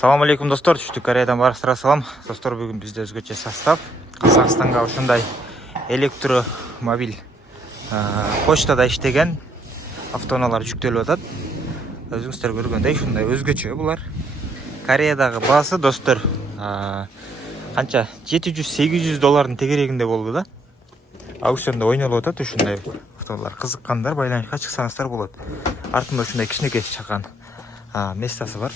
Салам алейкум достор, түштүк Кореядан барыстыра салам. Достор, бүгүн бизде өзгөчө состав. Казакстанга ушундай электромобиль почтада иштеген автоунаалар жүктөлүп атат. Өзүңүздөр көргөндөй ушундай өзгөчө булар. Кореядагы баасы достор канча 700-800 доллардын тегерегинде болду да. Аукциондо ойнолуп атат ушундай автоунаалар. Кызыккандар байланышка чыксаңыздар болот. Артында ушундай кичинекей чакан местасы бар.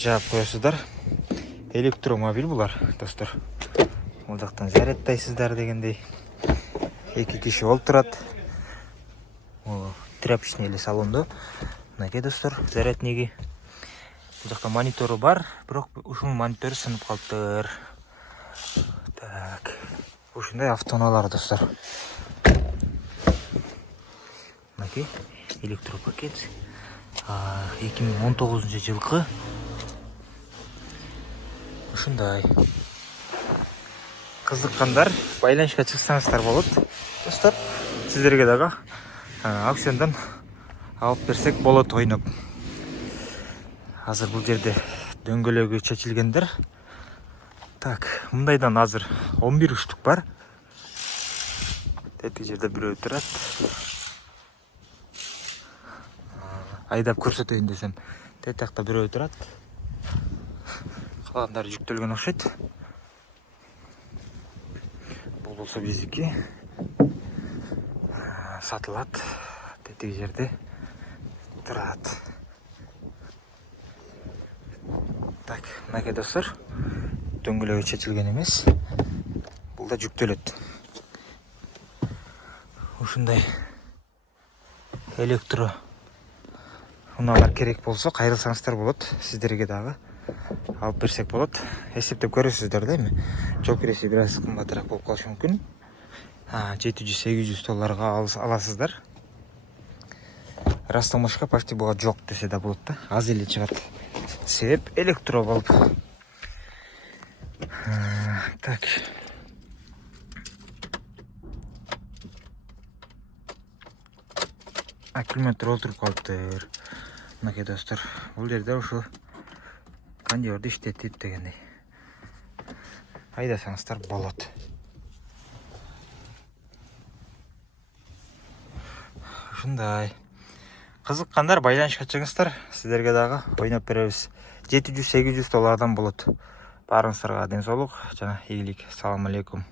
Жаап коесуздар. Электромобиль булар, достор. Бул жактан зарядтайсыздар дегендей. Эки киши олтурат. Тряпочный эле салондо. Мынакей достор, зарядниги. Бул жакта монитору бар, бирок ушунун монитору сынып калыптыр. Так. Ушундай автоунаалар достор. Мынакей электропакет. 2019-жылкы ушундай. Кызыккандар байланышка чыксаңыздар болот. Достор, сиздерге дагы аукциондон алып берсек болот ойноп. Азыр бул жерде дөңгөлөгү чечилгендер. Так, мындайдан азыр 11 штук бар. Тетиги жерде бирөө турат. Айдап көрсөтөйүн десем, тетиякта бирөө турат. Калгандары жүктөлгөн окшойт. Бул болсо биздики. Сатылат. Тетиги жерде турат. Так, мынакей достор, дөңгөлөгү чечилген эмес. Бул да жүктөлөт. Ушундай электро унаалар керек болсо кайрылсаңыздар болот. Сиздерге дагы алып берсек болот. Эсептеп көрөсүздөр да эми. Жол киреси бир аз кымбатыраак болуп калышы мүмкүн. 700-800 долларга аласыздар. Растамашка почти буга жок десе да болот да. Аз эле чыгат. Себеп электро болуп. Так. Аккумулятор олтуруп калыптыр. Мынакей достор, бул жерде ушу кондерди иштетип дегендей. Айдасаңыздар болот. Ушундай. Кызыккандар байланышка чыгыңыздар, сиздерге дагы ойноп беребиз. 700-800 доллардан болот. Барыңыздарга ден соолук жана ийгилик. Салам алейкум.